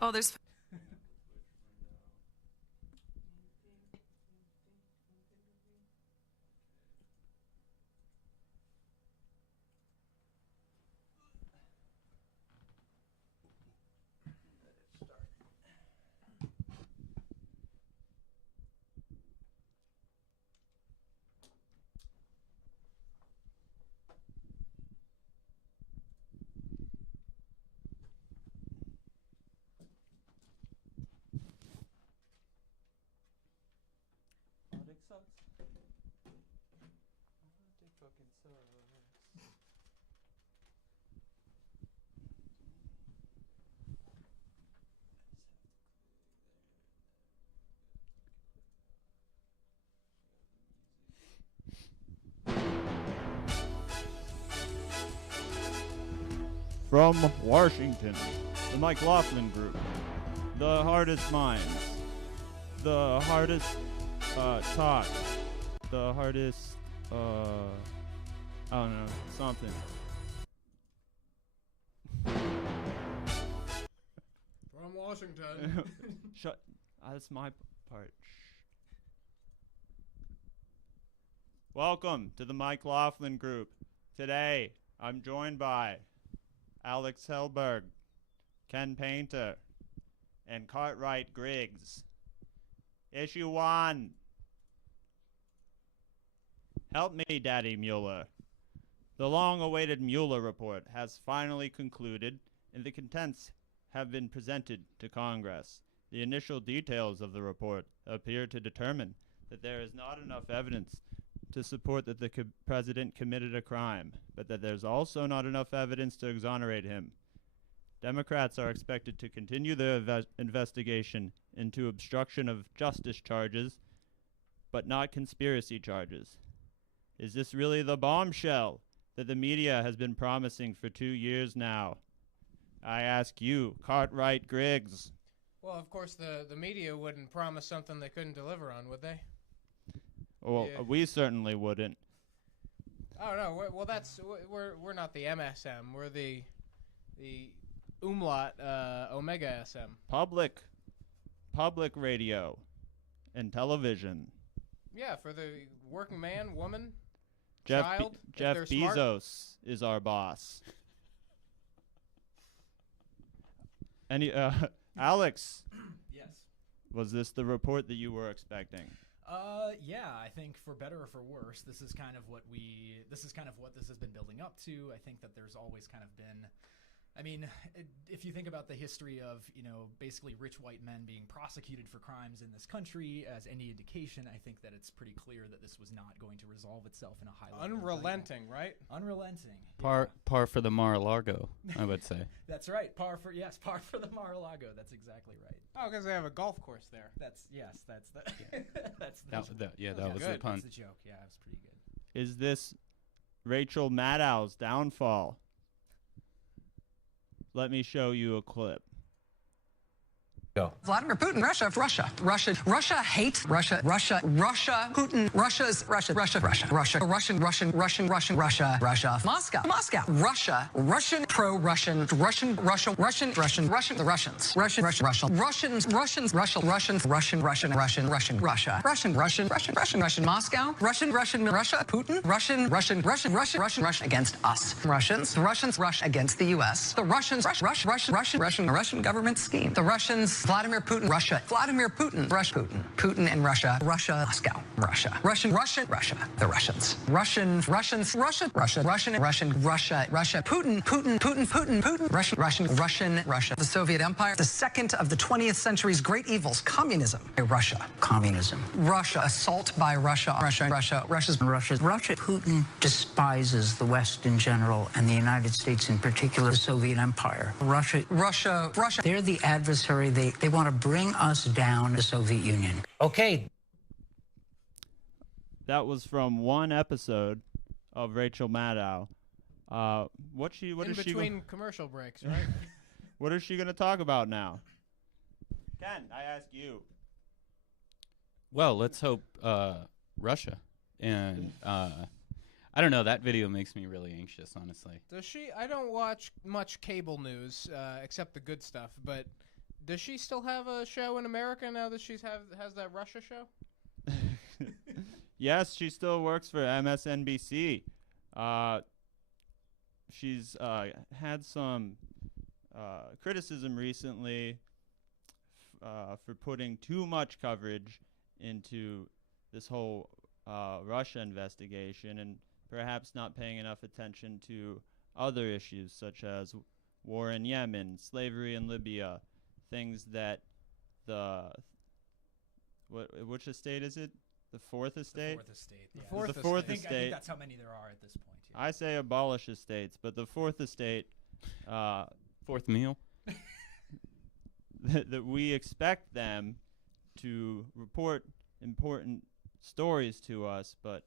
Oh, there's. Politics sucks. Politics fucking sucks. From Washington, the MikeLaughlin Group, the hardest minds, the hardest talk, the hardest, I don't know, something. From Washington. Shut. That's my part. Welcome to the MikeLaughlin Group. Today, I'm joined by Alex Helberg, Ken Painter, and Cartwright Griggs. Issue 1. Help me, Daddy Mueller. The long-awaited Mueller report has finally concluded, and the contents have been presented to Congress. The initial details of the report appear to determine that there is not enough evidence to support that the president committed a crime, but that there's also not enough evidence to exonerate him. Democrats are expected to continue their investigation into obstruction of justice charges, but not conspiracy charges. Is this really the bombshell that the media has been promising for 2 years now? I ask you, Cartwright Griggs. Well, of course, the media wouldn't promise something they couldn't deliver on, would they? Well, Yeah. we certainly wouldn't. Oh no, we're not the MSM. We're the umlaut Omega SM. Public radio and television. Yeah, for the working man, woman, Jeff child. if Jeff they're smart. Bezos is our boss. Any Alex, Yes. was this the report that you were expecting? Yeah, I think for better or for worse, this is kind of what this has been building up to. I think that there's always kind of been, I mean, if you think about the history of, basically rich white men being prosecuted for crimes in this country as any indication, I think that it's pretty clear that this was not going to resolve itself in a high level. Unrelenting, right? Unrelenting. Par for the Mar-a-Lago, I would say. That's right. Par for the Mar-a-Lago. That's exactly right. Oh, because they have a golf course there. That's the that's the That was the good. pun. That's the joke. Yeah, it was pretty good. Is this Rachel Maddow's downfall? Let me show you a clip. Vladimir Putin, Russia hates Russia, Putin, Russia, Moscow, Russian, pro-Russian, the Russians, Russian, Moscow, Russia, Putin, Russian against us, Russians, Russia against the U.S., the Russians, Russian government scheme, the Russians, Vladimir Putin, Russia, Putin and Russia, Moscow, Russia, the Russians, Putin, Russia, the Soviet Empire, the second of the 20th century's great evils, communism, Russia, assault by Russia, Putin despises the West in general and the United States in particular, the Soviet Empire. Russia. They're the adversary. They want to bring us down, the Soviet Union. Okay. That was from one episode of Rachel Maddow. What is she? Between commercial breaks, right? What is she going to talk about now? Ken, I ask you. Well, let's hope Russia. And I don't know. That video makes me really anxious, honestly. Does she? I don't watch much cable news except the good stuff. But Does she still have a show in America now that has that Russia show? Yes, she still works for MSNBC. She's had some criticism recently for putting too much coverage into this whole Russia investigation and perhaps not paying enough attention to other issues such as war in Yemen, slavery in Libya, things that which estate is it? The fourth estate? The fourth estate. The Yeah. fourth The fourth I think estate. that's how many there are at this point. Yeah. I say abolish estates, but the fourth estate, Fourth meal. that we expect them to report important stories to us, but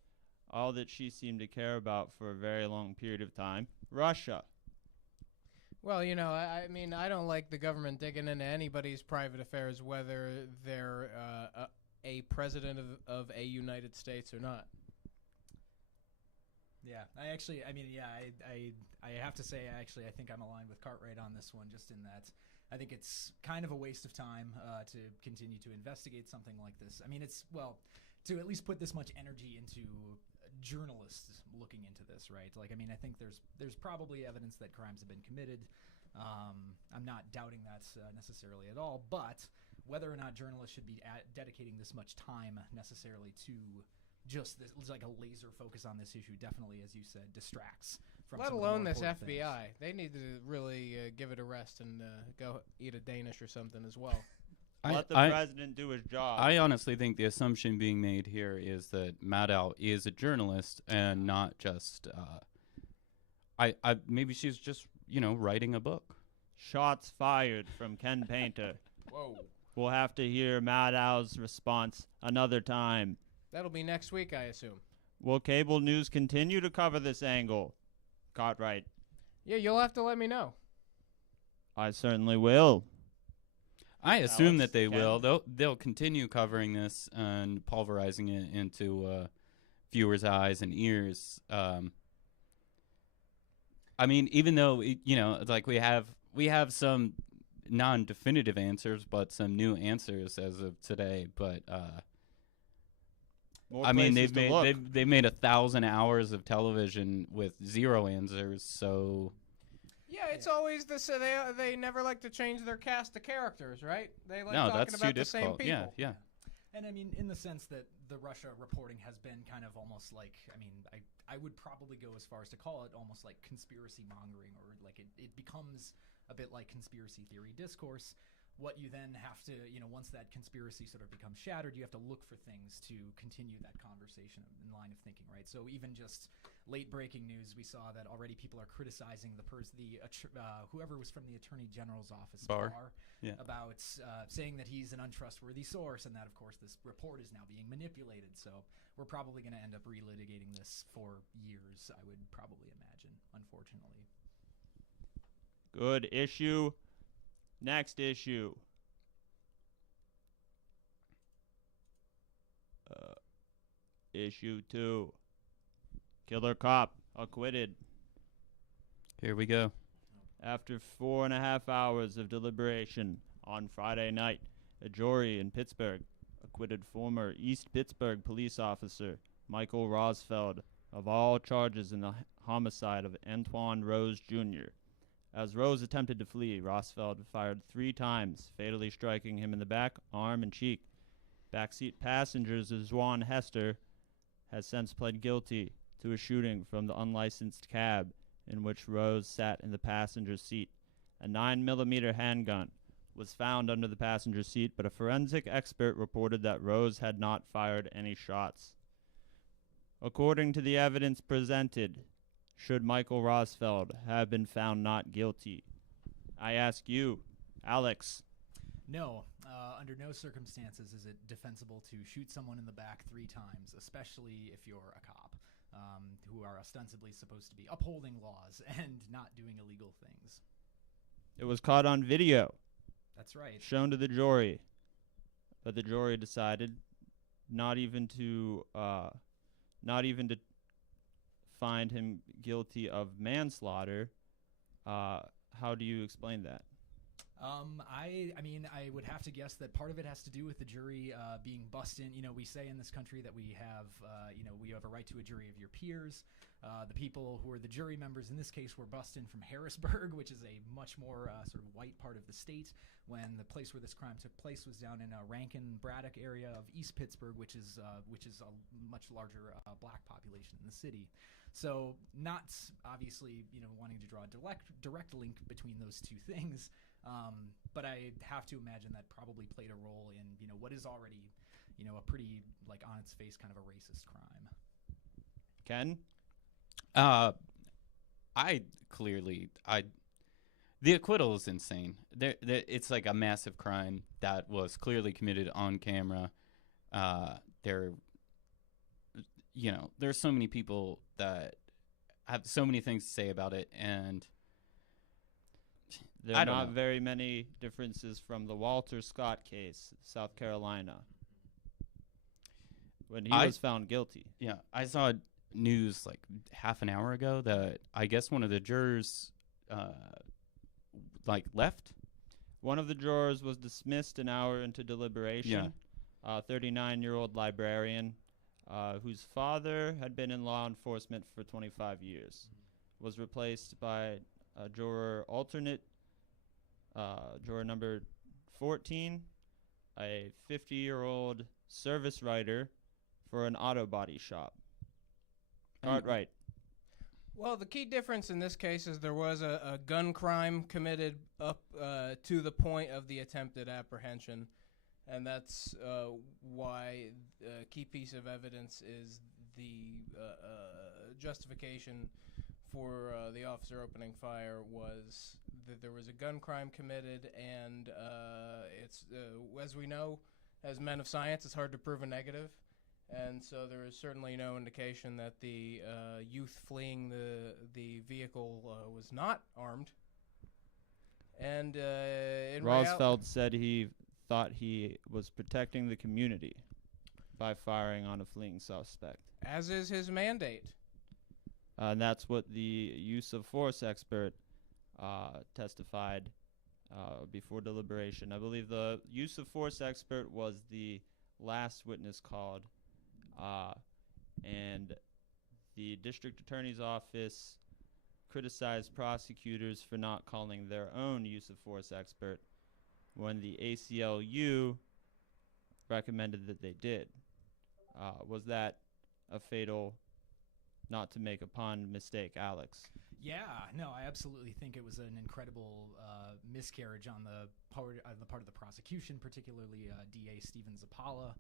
all that she seemed to care about for a very long period of time, Russia. Well, you know, I mean, I don't like the government digging into anybody's private affairs, whether they're a president of a United States or not. Yeah, I have to say, I think I'm aligned with Cartwright on this one, just in that I think it's kind of a waste of time to continue to investigate something like this. I mean, to at least put this much energy into journalists looking into this, right? Like, I mean, I think there's probably evidence that crimes have been committed. I'm not doubting that necessarily at all, but whether or not journalists should be dedicating this much time necessarily to just this, like a laser focus on this issue, definitely, as you said, distracts from Let some of the alone more this important FBI. things. They need to really give it a rest and go eat a Danish or something as well. Let the president do his job. I honestly think the assumption being made here is that Maddow is a journalist and not just. Maybe she's just writing a book. Shots fired from Ken Painter. Whoa. We'll have to hear Maddow's response another time. That'll be next week, I assume. Will cable news continue to cover this angle? Cartwright. Yeah, you'll have to let me know. I certainly will. I assume Alex, that they Ken? will. They'll continue covering this and pulverizing it into viewers' eyes and ears. I mean, even though it's like we have some non-definitive answers, but some new answers as of today. But More I mean, places to look. they've made 1,000 hours of television with 0 answers. So Yeah, it's always this. They never like to change their cast of characters, right? They like no, talking that's about too the same difficult. people. Yeah. And I mean, in the sense that the Russia reporting has been kind of almost like, I mean, I would probably go as far as to call it almost like conspiracy mongering, or like it becomes a bit like conspiracy theory discourse. What you then have to, once that conspiracy sort of becomes shattered, you have to look for things to continue that conversation in line of thinking, right? So even just late breaking news, we saw that already people are criticizing whoever was from the Attorney General's office, Barr. Yeah. about saying that he's an untrustworthy source, and that, of course, this report is now being manipulated. So we're probably going to end up relitigating this for years, I would probably imagine, unfortunately. Good issue. Next issue. Issue 2. Killer cop acquitted. Here we go. After 4.5 hours of deliberation on Friday night, a jury in Pittsburgh acquitted former East Pittsburgh police officer Michael Rosfeld of all charges in the homicide of Antwon Rose Jr. As Rose attempted to flee, Rosfeld fired 3 times, fatally striking him in the back, arm, and cheek. Backseat passengers Juan Hester has since pled guilty to a shooting from the unlicensed cab in which Rose sat in the passenger seat. A 9mm handgun was found under the passenger seat, but a forensic expert reported that Rose had not fired any shots. According to the evidence presented, should Michael Rosfeld have been found not guilty? I ask you, Alex. No, under no circumstances is it defensible to shoot someone in the back 3 times, especially if you're a cop, who are ostensibly supposed to be upholding laws and not doing illegal things. It was caught on video, That's right. shown to the jury, but the jury decided not even to find him guilty of manslaughter. How do you explain that? I mean, I would have to guess that part of it has to do with the jury being bussed in. You know, we say in this country that we have, we have a right to a jury of your peers. The people who are the jury members in this case were bussed in from Harrisburg, which is a much more sort of white part of the state, when the place where this crime took place was down in Rankin-Braddock area of East Pittsburgh, which is a much larger black population in the city. So not obviously, wanting to draw a direct link between those two things, but I have to imagine that probably played a role in, what is already, a pretty, on its face kind of a racist crime. Ken? The acquittal is insane. It's like a massive crime that was clearly committed on camera. There's so many people that have so many things to say about it, and there are not very many differences from the Walter Scott case, South Carolina, when he was found guilty. Yeah, I saw news like half an hour ago that I guess one of the jurors left. One of the jurors was dismissed an hour into deliberation. Yeah. 39-year-old librarian whose father had been in law enforcement for 25 years was replaced by a juror alternate, juror number 14, a 50-year-old service writer for an auto body shop. Cartwright. Well, the key difference in this case is there was a gun crime committed up to the point of the attempted apprehension, and that's why a key piece of evidence is the justification for the officer opening fire was that there was a gun crime committed, and it's as we know, as men of science, it's hard to prove a negative. And so there is certainly no indication that the youth fleeing the vehicle was not armed. And Rosfeld said he thought he was protecting the community by firing on a fleeing suspect. As is his mandate. And that's what the use of force expert testified before deliberation. I believe the use of force expert was the last witness called. And the district attorney's office criticized prosecutors for not calling their own use of force expert when the ACLU recommended that they did. Was that a fatal, not to make a pun, mistake, Alex? Yeah, no, I absolutely think it was an incredible miscarriage on the part of the prosecution, particularly DA Stephen Zappala.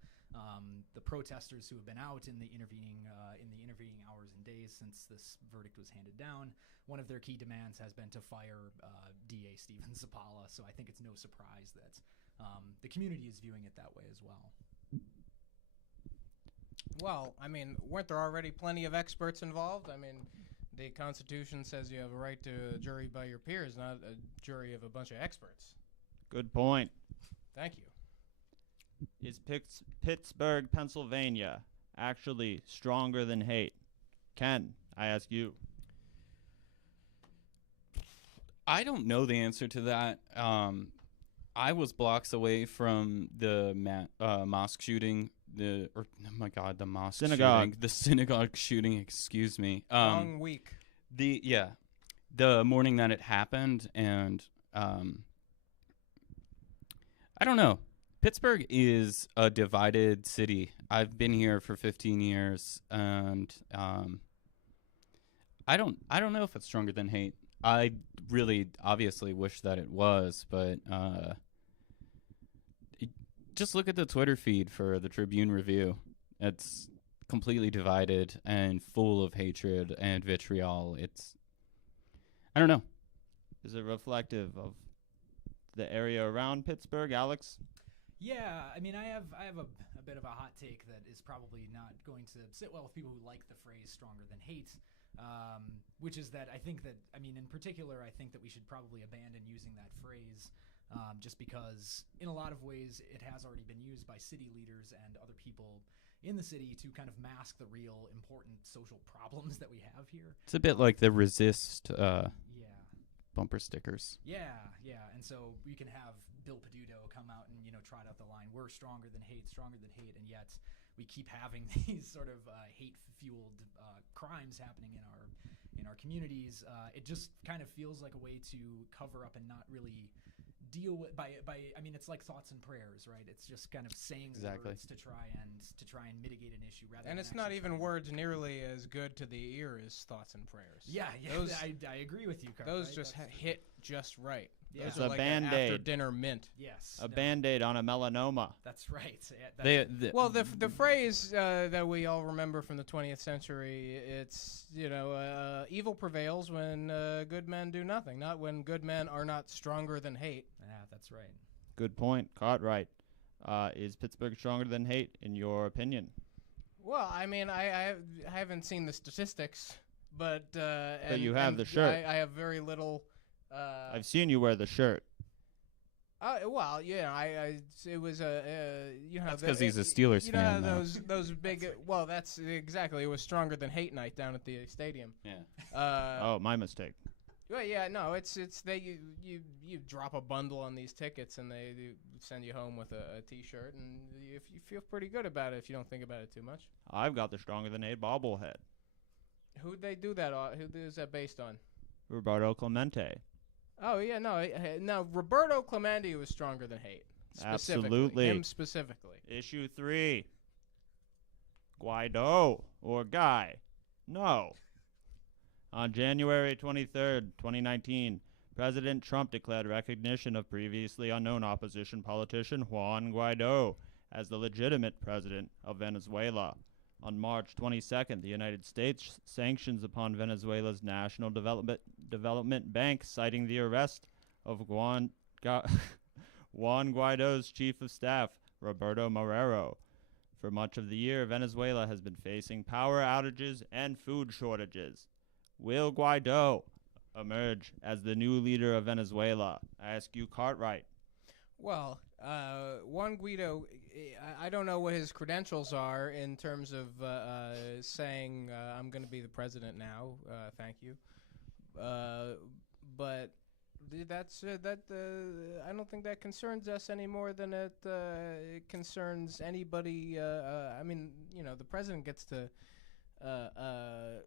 The protesters who have been out in the intervening hours and days since this verdict was handed down, one of their key demands has been to fire DA Stephen Zappala. So I think it's no surprise that the community is viewing it that way as well. Well, I mean, weren't there already plenty of experts involved? I mean, the Constitution says you have a right to a jury by your peers, not a jury of a bunch of experts. Good point. Thank you. Is Pittsburgh, Pennsylvania actually stronger than hate? Ken, I ask you. I don't know the answer to that. I was blocks away from the mosque shooting. The synagogue shooting. Excuse me. Long week. The morning that it happened, and I don't know. Pittsburgh is a divided city. I've been here for 15 years, and I don't know if it's stronger than hate. I really obviously wish that it was, but just look at the Twitter feed for the Tribune Review. It's completely divided and full of hatred and vitriol. I don't know. Is it reflective of the area around Pittsburgh, Alex? Yeah, I mean, I have a bit of a hot take that is probably not going to sit well with people who like the phrase "stronger than hate," which is that I think that, I mean, in particular, I think that we should probably abandon using that phrase just because in a lot of ways it has already been used by city leaders and other people in the city to kind of mask the real important social problems that we have here. It's a bit like the resist bumper stickers. Yeah, and so we can have Bill Peduto come out and trot out the line, "We're stronger than hate," and yet we keep having these sort of hate-fueled crimes happening in our communities. It just kind of feels like a way to cover up and not really deal with I mean, it's like thoughts and prayers, right? It's just kind of saying words to try and mitigate an issue rather. And than it's not even words nearly as good to the ear as thoughts and prayers. Yeah, those, I agree with you, Carl. Those just hit just right. Yeah. Those It's are a like Band-Aid. an after-dinner mint. Yes, A Band-Aid on a melanoma. That's right. Yeah, Well, the phrase that we all remember from the 20th century, it's, evil prevails when good men do nothing, not when good men are not stronger than hate. yeah, that's right. Good point. Cartwright. Is Pittsburgh stronger than hate, in your opinion? Well, I mean, I haven't seen the statistics, but you have the shirt. I have very little. I've seen you wear the shirt. Well, it was That's because he's a Steelers fan. Those big. Well, that's exactly. It was stronger than hate night down at the stadium. Yeah. Oh, my mistake. Well, yeah, no, it's you drop a bundle on these tickets and they send you home with a T-shirt, and you feel pretty good about it if you don't think about it too much. I've got the stronger than hate bobblehead. Who'd they do that on? Who is that based on? Roberto Clemente. Oh yeah, no, Roberto Clemente was stronger than hate. Absolutely. Him specifically. Issue 3. Guaido or Guy? No. On January 23rd, 2019, President Trump declared recognition of previously unknown opposition politician Juan Guaido as the legitimate president of Venezuela. On March 22nd, the United States sanctions upon Venezuela's National Development Bank, citing the arrest of Juan Guaido's chief of staff, Roberto Marrero. For much of the year, Venezuela has been facing power outages and food shortages. Will Guaido emerge as the new leader of Venezuela? I ask you, Cartwright. Well, Juan Guido, I don't know what his credentials are in terms of saying I'm going to be the president now. Thank you, but that's I don't think that concerns us any more than it concerns anybody. I mean, the president gets to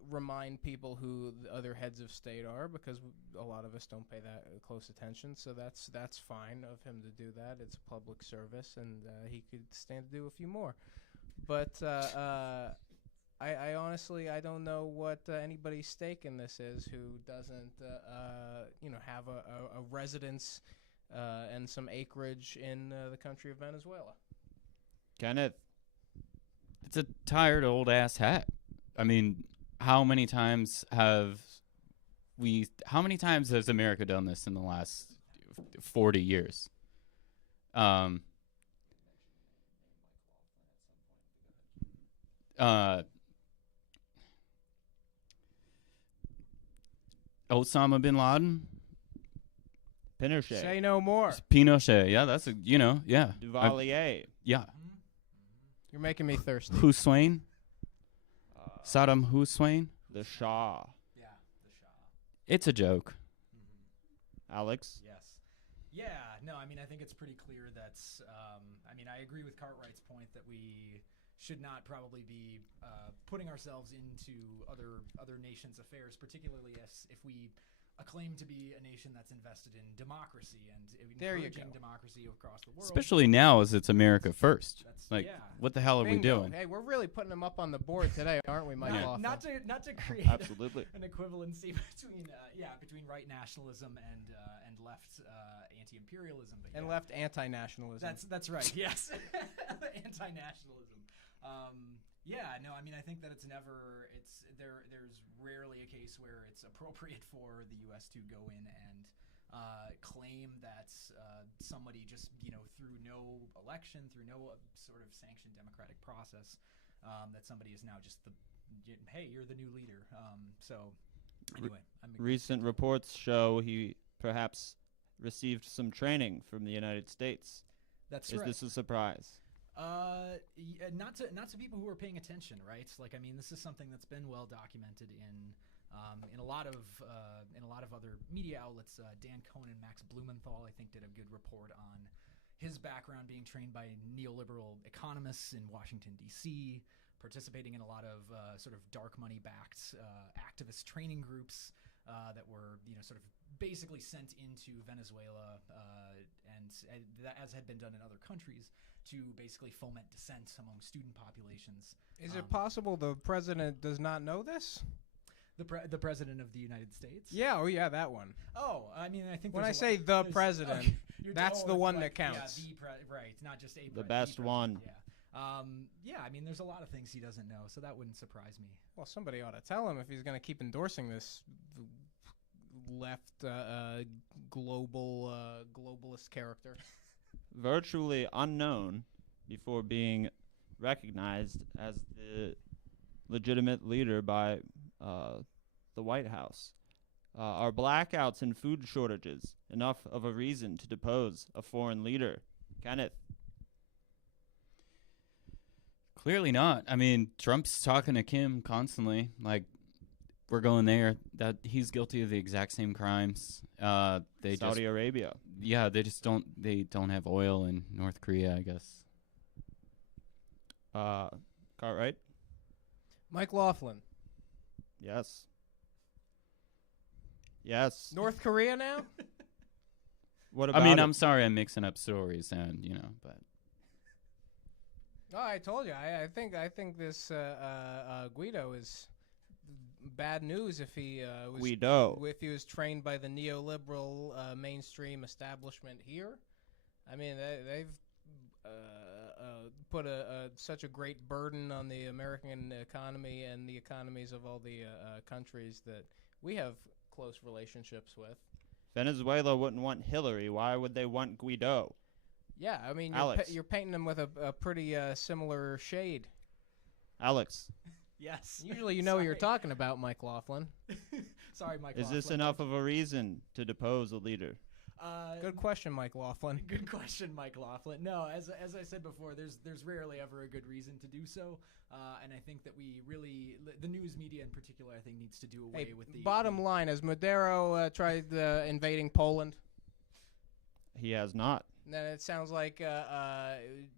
remind people who the other heads of state are, because a lot of us don't pay that close attention. So that's fine of him to do that. It's a public service, and he could stand to do a few more. But I honestly I don't know what anybody's stake in this is who doesn't have a residence and some acreage in the country of Venezuela. Kenneth. It's a tired old ass hat. I mean, how many times has America done this in the last 40 years? Osama bin Laden? Pinochet. Say no more. Pinochet. Yeah, that's yeah. Duvalier. Yeah. You're making me thirsty. Hussein? Saddam Hussein? The Shah. Yeah, the Shah. It's a joke. Alex. Yes. Yeah. No, I mean, I think it's pretty clear that. I agree with Cartwright's point that we should not probably be putting ourselves into other nations' affairs, particularly if we acclaim to be a nation that's invested in democracy and encouraging democracy across the world. Especially now, as it's America first. What the hell are we Bingo. doing? Hey, we're really putting them up on the board today, aren't we, MikeLaughlin? Not to create Absolutely. an equivalency between right nationalism and left anti-imperialism, but and left anti-nationalism. That's right. Yes, anti-nationalism. I think that there's rarely a case where it's appropriate for the U.S. to go in and claim that somebody just through no election, through no sort of sanctioned democratic process, that somebody is now just hey, you're the new leader. Anyway, Recent reports show he perhaps received some training from the United States. That's right. Is this a surprise? Not to people who are paying attention, right? This is something that's been well documented in In a lot of other media outlets, Dan Cohen and Max Blumenthal, I think, did a good report on his background being trained by neoliberal economists in Washington, D.C., participating in a lot of sort of dark money-backed activist training groups that were, sort of basically sent into Venezuela, and as had been done in other countries, to basically foment dissent among student populations. Is it possible the president does not know this? The president of the United States? Yeah, oh yeah, that one. Oh, I mean, I think when I say the president, okay, that's the one that counts. Yeah, right, not just the best one. Yeah. Yeah, I mean, there's a lot of things he doesn't know, so that wouldn't surprise me. Well, somebody ought to tell him if he's going to keep endorsing this left globalist character. Virtually unknown before being recognized as the legitimate leader by the White House. Are blackouts and food shortages enough of a reason to depose a foreign leader? Kenneth? Clearly not. I mean, Trump's talking to Kim constantly. Like, we're going there. That he's guilty of the exact same crimes. Saudi Arabia. Yeah, they don't have oil in North Korea, I guess. Cartwright? MikeLaughlin. Yes. Yes. North Korea now? What about I'm sorry I'm mixing up stories and, but. Oh, I told you. I think this Guido is bad news if he was Guido. if he was trained by the neoliberal mainstream establishment here. I mean, they've put such a great burden on the American economy and the economies of all the countries that we have close relationships with. Venezuela wouldn't want Hillary. Why would they want Guido? Yeah, I mean, you're painting them with a pretty similar shade. Alex. Yes. Usually you know what you're talking about, MikeLaughlin. Sorry, MikeLaughlin. Is this enough of a reason to depose a leader? Good question, MikeLaughlin. Good question, MikeLaughlin. No, as I said before, there's rarely ever a good reason to do so, and I think that we really, the news media in particular, I think needs to do away with the... Bottom line, has Maduro tried invading Poland? He has not. Then it sounds like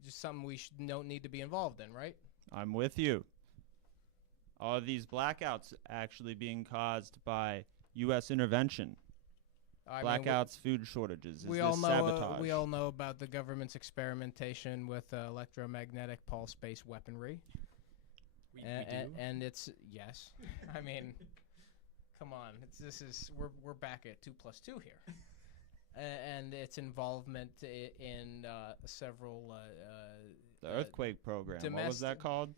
just something we don't need to be involved in, right? I'm with you. Are these blackouts actually being caused by U.S. intervention? Blackouts, food shortages. Is this sabotage? We all know about the government's experimentation with electromagnetic pulse-based weaponry. We do. And it's yes. I mean, come on. We're back at 2 + 2 here. And its involvement in several the earthquake program. What was that called?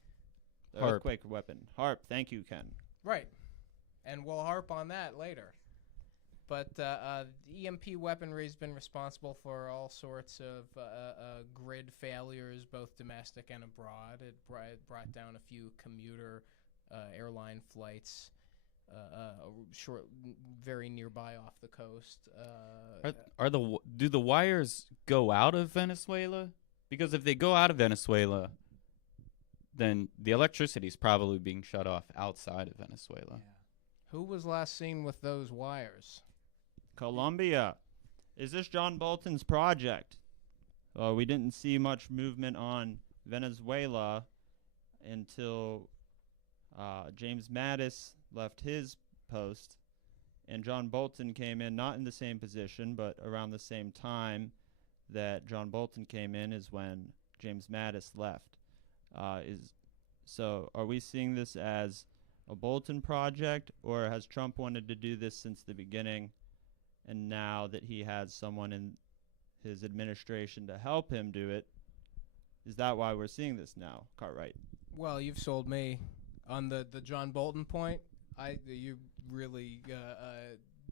The HARP. Earthquake weapon. HARP. Thank you, Ken. Right. And we'll harp on that later. But EMP weaponry has been responsible for all sorts of grid failures, both domestic and abroad. It brought down a few commuter airline flights very nearby off the coast. Do the wires go out of Venezuela? Because if they go out of Venezuela, then the electricity is probably being shut off outside of Venezuela. Yeah. Who was last seen with those wires? Colombia. Is this John Bolton's project? We didn't see much movement on Venezuela until James Mattis left his post, and John Bolton came in, not in the same position, but around the same time that John Bolton came in is when James Mattis left. So are we seeing this as a Bolton project, or has Trump wanted to do this since the beginning, and now that he has someone in his administration to help him do it, is that why we're seeing this now, Cartwright? Well, you've sold me on the John Bolton point. You really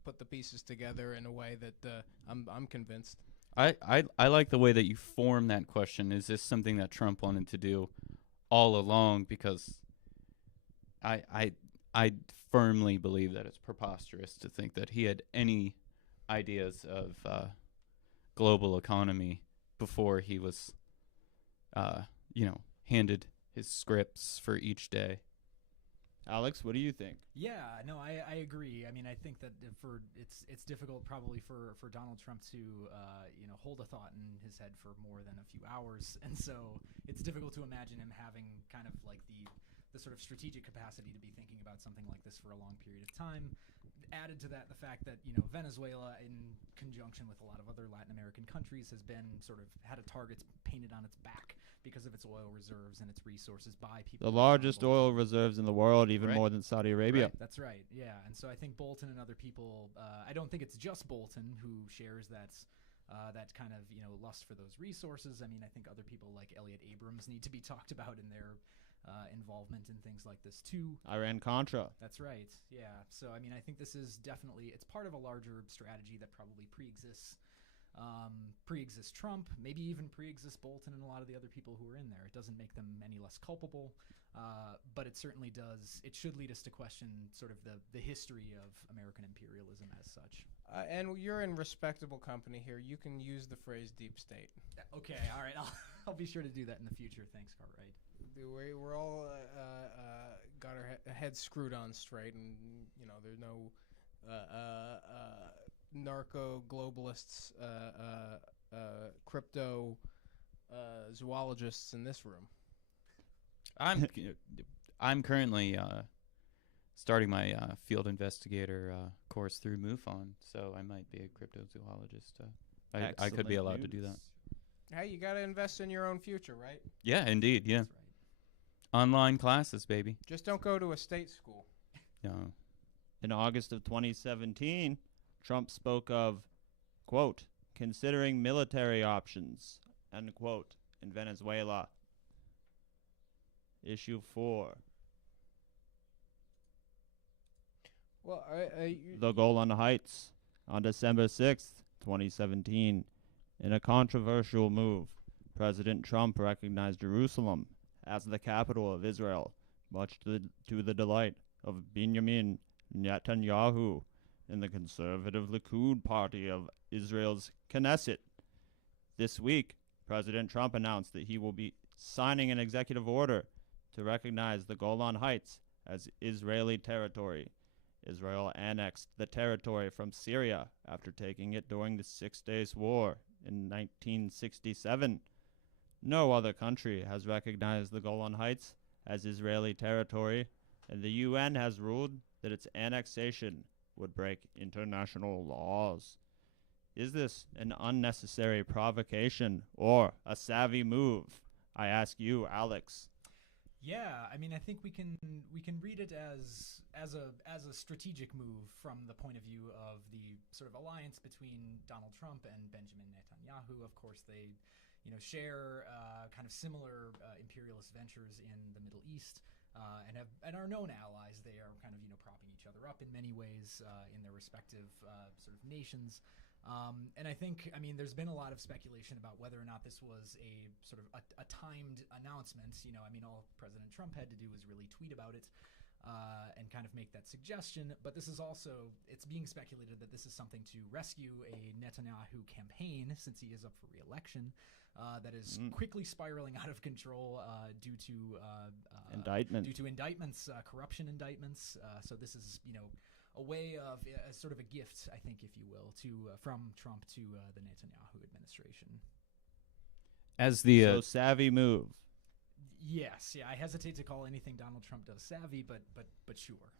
put the pieces together in a way that I'm convinced. I like the way that you form that question. Is this something that Trump wanted to do all along? Because I firmly believe that it's preposterous to think that he had any ideas of global economy before he was, handed his scripts for each day. Alex, what do you think? Yeah, no, I agree. I mean, I think that it's difficult probably for Donald Trump to hold a thought in his head for more than a few hours, and so it's difficult to imagine him having kind of like the sort of strategic capacity to be thinking about something like this for a long period of time. Added to that, the fact that Venezuela, in conjunction with a lot of other Latin American countries, has been sort of had a target painted on its back because of its oil reserves and its resources by people. The largest oil reserves in the world, even Right. more than Saudi Arabia. Right, that's right. Yeah, and so I think Bolton and other people. I don't think it's just Bolton who shares that kind of lust for those resources. I mean, I think other people like Elliot Abrams need to be talked about in their involvement in things like this too. Iran-Contra. That's right. Yeah. So I mean, I think this is definitely it's part of a larger strategy that probably preexists Trump, maybe even preexists Bolton and a lot of the other people who are in there. It doesn't make them any less culpable, but it certainly does. It should lead us to question sort of the history of American imperialism as such. And you're in respectable company here. You can use the phrase deep state. Okay. All right. I'll be sure to do that in the future. Thanks, Cartwright. We're all got our heads screwed on straight, and there's no narco globalists, crypto zoologists in this room. I'm currently starting my field investigator course through MUFON, so I might be a cryptozoologist. I could be allowed to do that. Hey, you got to invest in your own future, right? Yeah, indeed. Yeah. That's right. Online classes, baby. Just don't go to a state school. No. In August of 2017, Trump spoke of, quote, considering military options, end quote, in Venezuela. Issue 4. Well, The Golan Heights on December 6th, 2017. In a controversial move, President Trump recognized Jerusalem as the capital of Israel, much to the delight of Benjamin Netanyahu and the conservative Likud party of Israel's Knesset. This week, President Trump announced that he will be signing an executive order to recognize the Golan Heights as Israeli territory. Israel annexed the territory from Syria after taking it during the 6 Days War in 1967. No other country has recognized the Golan Heights as Israeli territory, and the UN has ruled that its annexation would break international laws. Is this an unnecessary provocation or a savvy move? I ask you, Alex. Yeah, I mean, I think we can read it as a strategic move from the point of view of the sort of alliance between Donald Trump and Benjamin Netanyahu. Of course, they share kind of similar imperialist ventures in the Middle East and are known allies. They are kind of propping each other up in many ways in their respective sort of nations. And I think, I mean, there's been a lot of speculation about whether or not this was a sort of a timed announcement. I mean, all President Trump had to do was really tweet about it and kind of make that suggestion. But this is also, it's being speculated that this is something to rescue a Netanyahu campaign, since he is up for re-election, that is quickly spiraling out of control due to indictments, corruption indictments. So this is, a way of sort of a gift, I think, if you will, from Trump to the Netanyahu administration. As the So savvy move. Yes, yeah. I hesitate to call anything Donald Trump does savvy, but sure.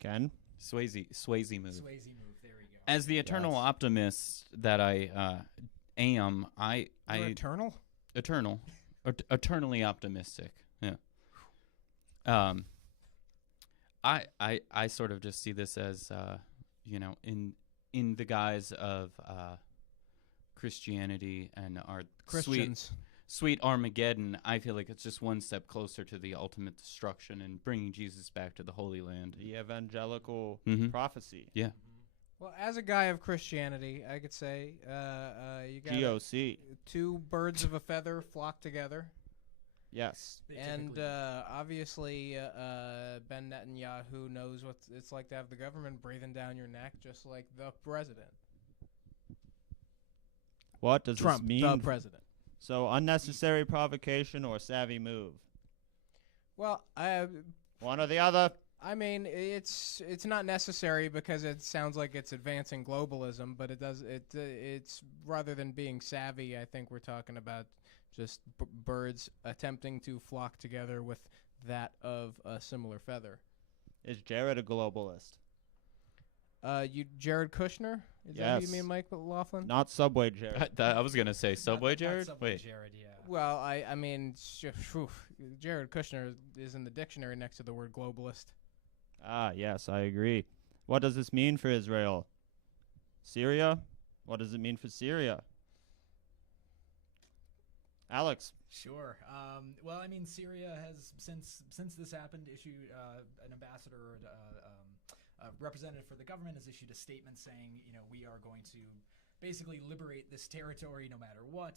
Ken? Swayze move. Swayze move. There we go. As the eternal Yes. optimist that I am, You're eternal? eternal, eternally optimistic. Yeah. I sort of just see this as in the guise of Christianity and our Christians. sweet Armageddon. I feel like it's just one step closer to the ultimate destruction and bringing Jesus back to the Holy Land. The evangelical prophecy. Yeah. Well, as a guy of Christianity, I could say you got GOC. two birds of a feather flock together. Yes. And obviously, Ben Netanyahu knows what it's like to have the government breathing down your neck, just like the president. What does Trump, this mean? the president. So unnecessary provocation or savvy move? Well, One or the other? I mean, it's not necessary because it sounds like it's advancing globalism, but it's rather than being savvy. I think we're talking about just birds attempting to flock together with that of a similar feather. Is Jared a globalist? Jared Kushner? Is that who you mean, MikeLaughlin? Not Subway Jared. I was gonna say Subway Not Jared. Subway Wait, Jared, yeah. Well, I mean, Jared Kushner is in the dictionary next to the word globalist. Ah, yes, I agree. What does this mean for Israel? Syria? What does it mean for Syria? Alex. Sure. Well, I mean, Syria has since this happened issued an ambassador, a representative for the government has issued a statement saying, we are going to basically liberate this territory no matter what,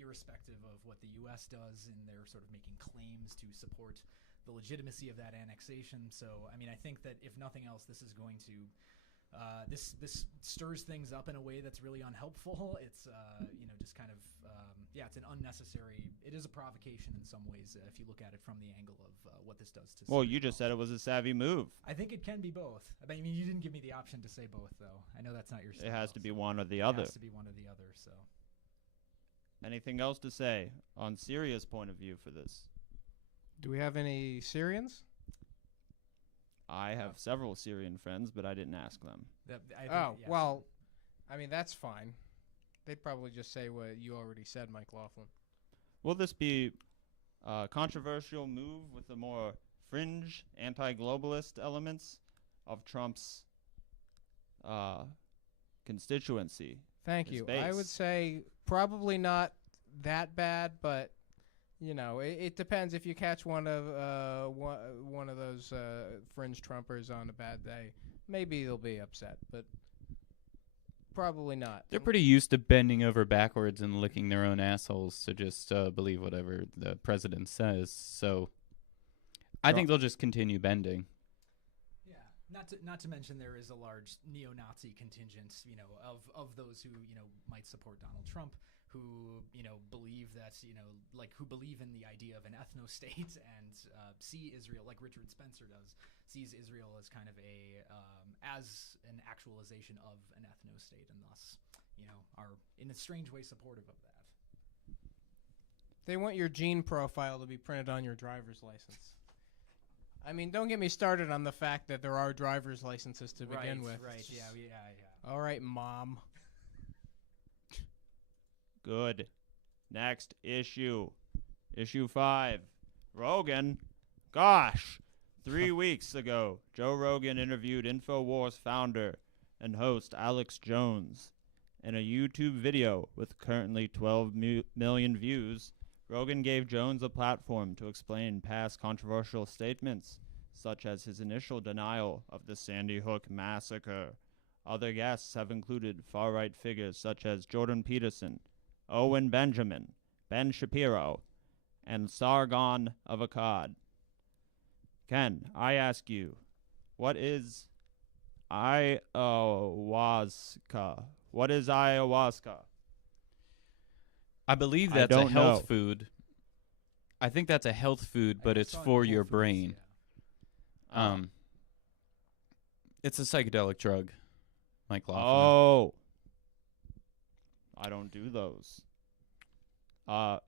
irrespective of what the U.S. does, and they're sort of making claims to support the legitimacy of that annexation. So, I mean, I think that if nothing else, this is going to this stirs things up in a way that's really unhelpful. It's just kind of it's an unnecessary. It is a provocation in some ways if you look at it from the angle of what this does to. Well, you just said it was a savvy move. I think it can be both. I mean, you didn't give me the option to say both, though. I know that's not your style. It has to be one or the other. It has to be one or the other. So. Anything else to say on Syria's point of view for this? Do we have any Syrians? I have several Syrian friends, but I didn't ask them. Well, I mean, that's fine. They'd probably just say what you already said, MikeLaughlin. Will this be a controversial move with the more fringe anti-globalist elements of Trump's constituency? Thank you. I would say probably not that bad, but it depends. If you catch one of those fringe Trumpers on a bad day, maybe they'll be upset, but probably not. They're pretty used to bending over backwards and licking their own assholes to just believe whatever the president says. So I think they'll just continue bending. Yeah, not to mention there is a large neo-Nazi contingent, of those who might support Donald Trump, who believe that who believe in the idea of an ethno-state and see Israel, like Richard Spencer does, sees Israel as kind of as an actualization of an ethno-state, and thus are in a strange way supportive of that. They want your gene profile to be printed on your driver's license. I mean, don't get me started on the fact that there are driver's licenses to begin with. Right, yeah. All right, Mom. Good. Next issue. Issue 5. Rogan. Gosh. 3 weeks ago, Joe Rogan interviewed InfoWars founder and host Alex Jones. In a YouTube video with currently 12 million views, Rogan gave Jones a platform to explain past controversial statements, such as his initial denial of the Sandy Hook massacre. Other guests have included far-right figures such as Jordan Peterson, Owen Benjamin, Ben Shapiro, and Sargon of Akkad. Ken, I ask you, what is ayahuasca? What is ayahuasca? I believe that's a health food. I think that's a health food, but it's for your brain. Yeah. It's a psychedelic drug, MikeLaughlin. Oh. I don't do those.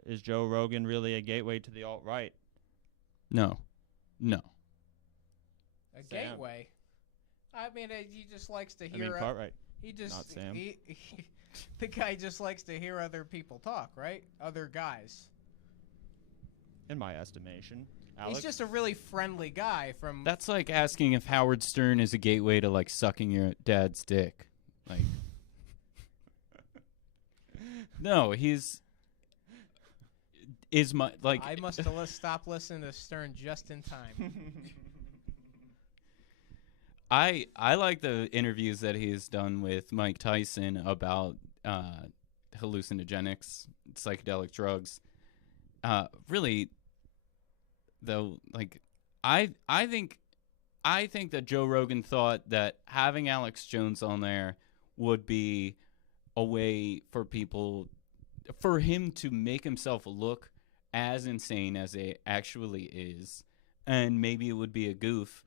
Is Joe Rogan really a gateway to the alt-right? No. A gateway? I mean, he just likes to hear... Cartwright. He just... Not Sam. The guy just likes to hear other people talk, right? Other guys. In my estimation. Alex? He's just a really friendly guy from... That's like asking if Howard Stern is a gateway to, like, sucking your dad's dick. Like... No, I must have stopped listening to Stern just in time. I like the interviews that he's done with Mike Tyson about hallucinogenics, psychedelic drugs. Really, though, like I think that Joe Rogan thought that having Alex Jones on there would be a way for him to make himself look as insane as it actually is, and maybe it would be a goof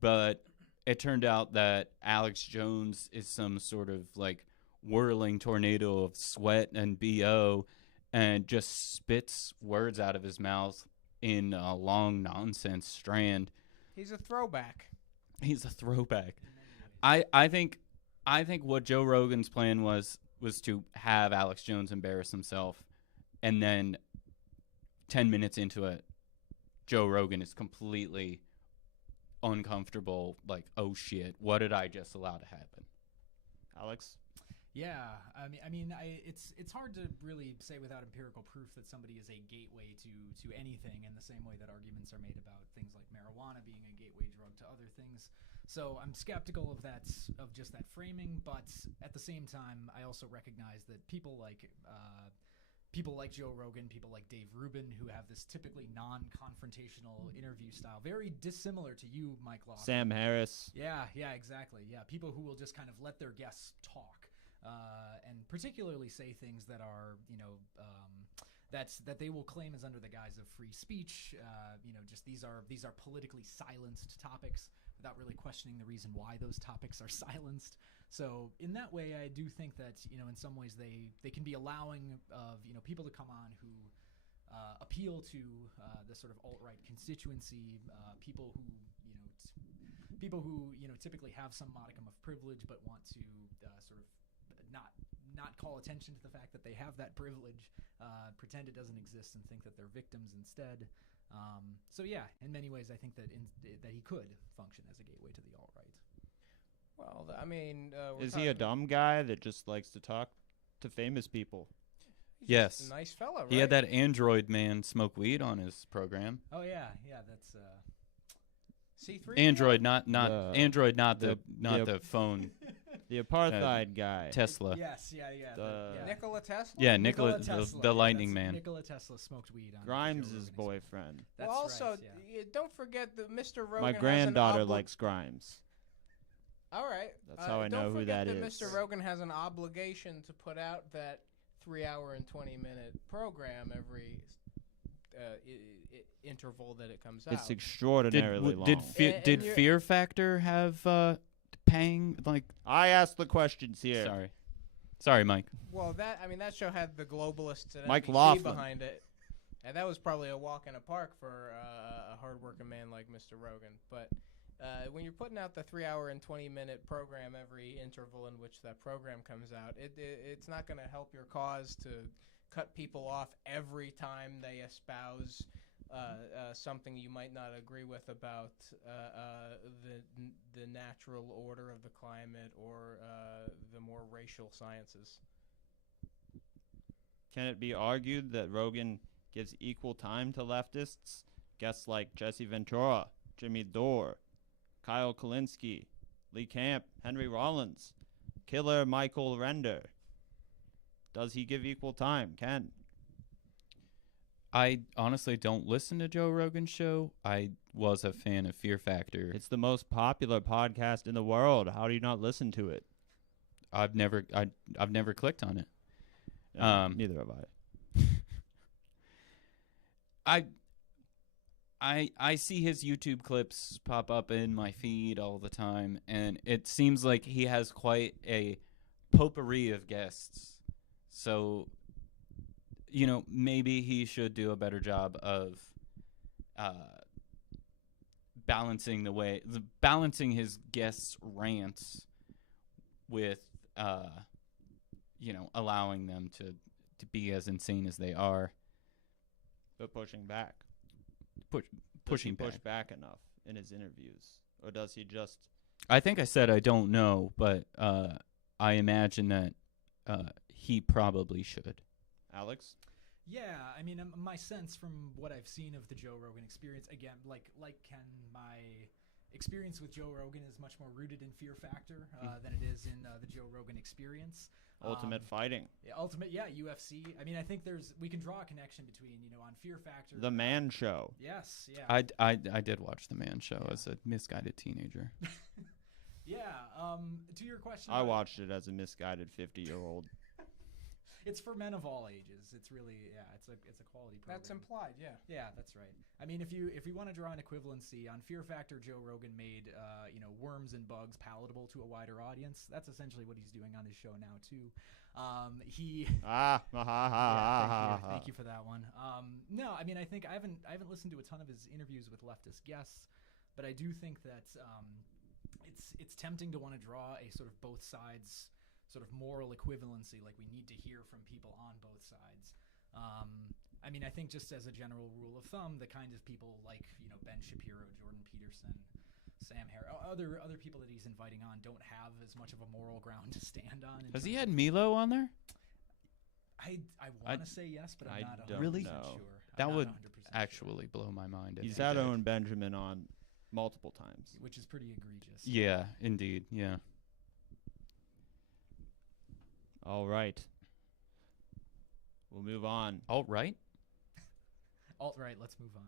but it turned out that Alex Jones is some sort of like whirling tornado of sweat and BO and just spits words out of his mouth in a long nonsense strand. He's a throwback. He's a throwback. I think what Joe Rogan's plan was to have Alex Jones embarrass himself, and then 10 minutes into it, Joe Rogan is completely uncomfortable, like, oh shit, what did I just allow to happen? Alex? Yeah, it's hard to really say without empirical proof that somebody is a gateway to anything, in the same way that arguments are made about things like marijuana being a gateway drug to other things. So I'm skeptical of just that framing, but at the same time, I also recognize that people like Joe Rogan, people like Dave Rubin, who have this typically non-confrontational interview style, very dissimilar to you, MikeLaughlin. Sam Harris. Yeah, exactly. Yeah, people who will just kind of let their guests talk, and particularly say things that are, that they will claim as under the guise of free speech. Just these are politically silenced topics, without really questioning the reason why those topics are silenced. So in that way, I do think that, in some ways they can be allowing of, people to come on who appeal to the sort of alt-right constituency, people who typically have some modicum of privilege but want to sort of not call attention to the fact that they have that privilege, pretend it doesn't exist, and think that they're victims instead. So yeah, in many ways, I think that he could function as a gateway to the alt-right. Well, I mean, is he a dumb guy that just likes to talk to famous people? Yes. A nice fella, right? He had that Android man smoke weed on his program. Oh yeah, that's C3. Android, not Android, not the phone. The apartheid guy. Yes, Tesla. Nikola Tesla. Yeah, Nikola the Lightning Man. Nikola Tesla smoked weed on Grimes' boyfriend. That's well, also, right, yeah. don't forget that Mr. Rogan. My granddaughter likes Grimes. All right. That's how I know who that Don't is. forget that Mr. Rogan has an obligation to put out that 3-hour and 20-minute program every interval that it comes out. It's extraordinarily long. Did Fear Factor have paying, like... I asked the questions here. Sorry, Mike. Well, that show had the globalists and MikeLaughlin behind it. And that was probably a walk in the park for a hard-working man like Mr. Rogan. But when you're putting out the 3-hour and 20-minute program every interval in which that program comes out, it's not going to help your cause to cut people off every time they espouse something you might not agree with about the natural order of the climate or the more racial sciences. Can it be argued that Rogan gives equal time to leftists? Guests like Jesse Ventura, Jimmy Dore, Kyle Kulinski, Lee Camp, Henry Rollins, Killer Michael Render. Does he give equal time? Ken? I honestly don't listen to Joe Rogan's show. I was a fan of Fear Factor. It's the most popular podcast in the world. How do you not listen to it? I've never clicked on it. Neither have I. I see his YouTube clips pop up in my feed all the time, and it seems like he has quite a potpourri of guests. So, maybe he should do a better job of balancing his guests' rants with, allowing them to be as insane as they are. But pushing back. Pushing does he back. push back enough in his interviews? Or does he just... I think I said I don't know, but I imagine that he probably should. Alex? Yeah, I mean, my sense from what I've seen of the Joe Rogan experience, again, like Ken, my experience with Joe Rogan is much more rooted in Fear Factor than it is in the Joe Rogan experience. Ultimate fighting. Yeah, UFC. I mean, I think we can draw a connection between, on Fear Factor. The Man Show. Yes, yeah. I did watch The Man Show as a misguided teenager. Yeah, to your question. I watched it as a misguided 50-year-old. it's for men of all ages. It's really it's a quality program. That's implied, yeah. Yeah, that's right. I mean, if you want to draw an equivalency on Fear Factor, Joe Rogan made worms and bugs palatable to a wider audience. That's essentially what he's doing on his show now too. Thank you for that one. No, I mean, I think I haven't listened to a ton of his interviews with leftist guests, but I do think that it's tempting to want to draw a sort of both sides sort of moral equivalency, like we need to hear from people on both sides. I mean, I think just as a general rule of thumb, the kind of people like Ben Shapiro, Jordan Peterson, Sam Harris, other people that he's inviting on don't have as much of a moral ground to stand on. Has he had Milo on there? I want to say yes, but I'm not 100% really sure. That would 100% actually blow my mind. He's had Owen Benjamin on multiple times, which is pretty egregious. Yeah, indeed. Yeah. All right. We'll move on. Alt-right? Alt-right, let's move on.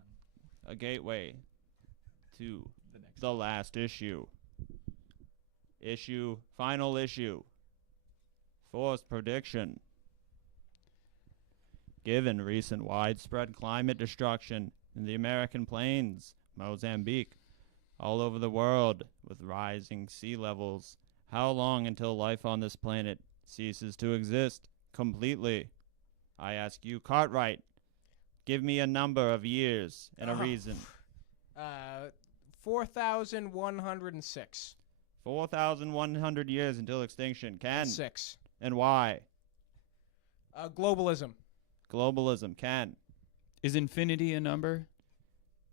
A gateway to the last issue. Final issue. Forced prediction. Given recent widespread climate destruction in the American plains, Mozambique, all over the world, with rising sea levels, how long until life on this planet ceases to exist completely? I ask you, Cartwright, give me a number of years and a reason. 4,106. 4,100 years until extinction. Ken. 6. And why? Globalism. Globalism. Ken. Is infinity a number?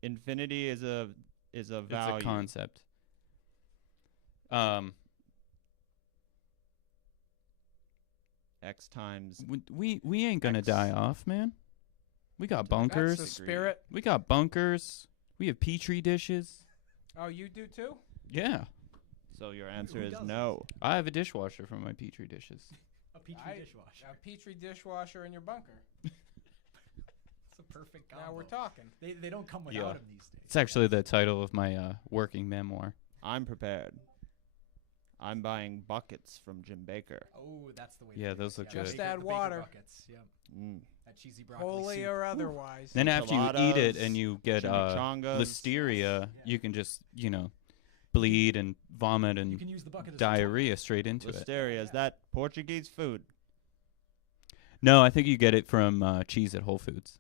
Infinity is a value. It's a concept. X times. We ain't gonna die off, man. We got bunkers. That's the spirit. We got bunkers. We have petri dishes. Oh, you do too? Yeah. So your answer is no. I have a dishwasher for my petri dishes. A petri dishwasher. A petri dishwasher in your bunker. It's a perfect combo. Now we're talking. They don't come without them these days. It's actually the title of my working memoir. I'm prepared. I'm buying buckets from Jim Baker. Oh, that's the way. Yeah, those look good. Just add water. Buckets. Yep. That cheesy broccoli Holy soup. or otherwise. Then after you eat it and you get chimichangas. listeria, you can just bleed and vomit You and can use the bucket as diarrhea straight into it. Listeria, is that Portuguese food? No, I think you get it from cheese at Whole Foods.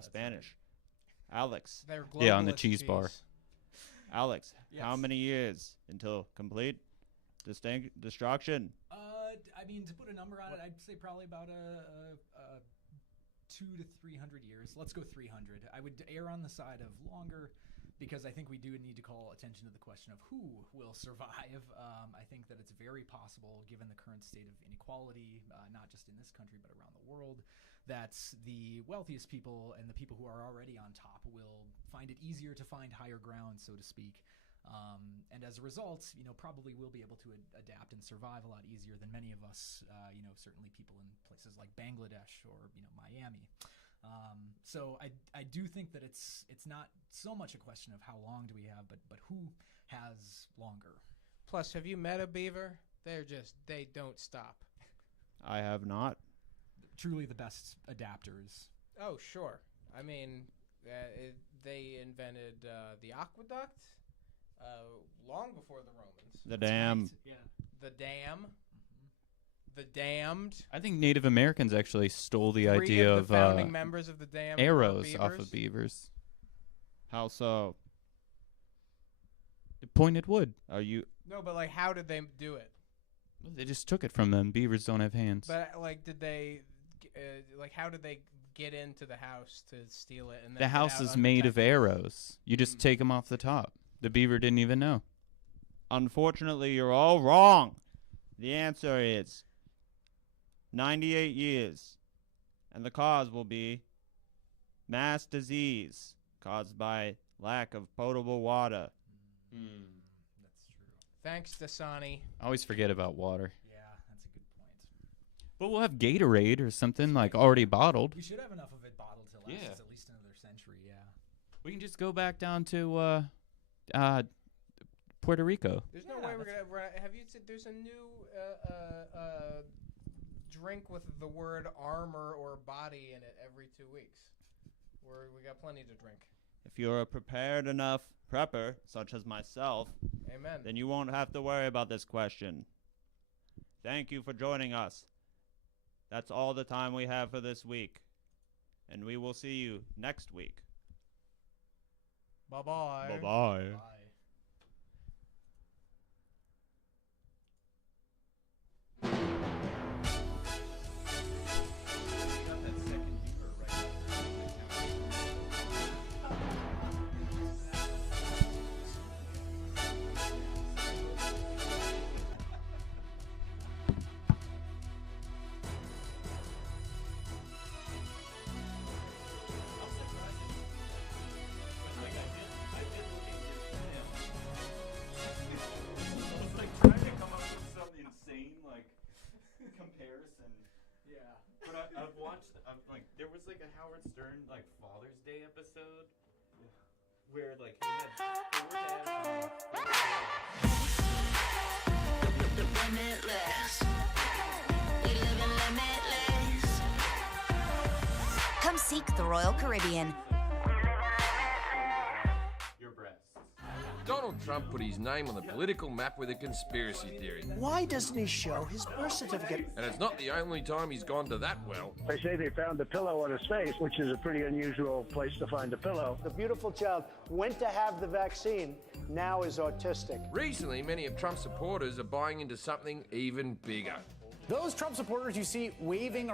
Spanish. Alex. Yeah, on the cheese bar. Alex, Yes. how many years until complete destruction? I mean, to put a number on it, I'd say probably about 200 to 300 years. Let's go 300. I would err on the side of longer, because I think we do need to call attention to the question of who will survive. I think that it's very possible, given the current state of inequality, not just in this country but around the world, that the wealthiest people and the people who are already on top will find it easier to find higher ground, so to speak. And as a result, probably will be able to adapt and survive a lot easier than many of us, certainly people in places like Bangladesh or, Miami. So I do think that it's not so much a question of how long do we have, but who has longer. Plus, have you met a beaver? They don't stop. I have not. Truly the best adapters. Oh, sure. I mean, they invented the aqueduct long before the Romans. The dam. Right. Yeah. The dam. The damned. I think Native Americans actually stole the Three idea of the of founding members of the dam arrows beavers. off of beavers. How so? Pointed wood. Are you? No, but how did they do it? They just took it from them. Beavers don't have hands. But did they? How did they get into the house to steal it? And then The get house out is made of undetected? arrows. You just take them off the top. The beaver didn't even know. Unfortunately, you're all wrong. The answer is 98 years. And the cause will be mass disease caused by lack of potable water. That's true. Thanks, Dasani. I always forget about water. Yeah, that's a good point. But we'll have Gatorade or something already bottled. We should have enough of it bottled to last Yeah. us at least another century, yeah. We can just go back down to Puerto Rico. There's no way we're gonna. Have you? There's a new drink with the word armor or body in it every 2 weeks. We got plenty to drink. If you're a prepared enough prepper, such as myself, Amen. then you won't have to worry about this question. Thank you for joining us. That's all the time we have for this week. And we will see you next week. Bye-bye. Bye-bye. Bye. There was like a Howard Stern like Father's Day episode where like he had Limitless. We live in limitless. Come seek the Royal Caribbean. your breasts. Donald Trump put his name on the political map with a conspiracy theory. Why doesn't he show his birth certificate? And it's not the only time he's gone to that well. They say they found a pillow on his face, which is a pretty unusual place to find a pillow. The beautiful child went to have the vaccine, now is autistic. Recently, many of Trump's supporters are buying into something even bigger. Those Trump supporters you see waving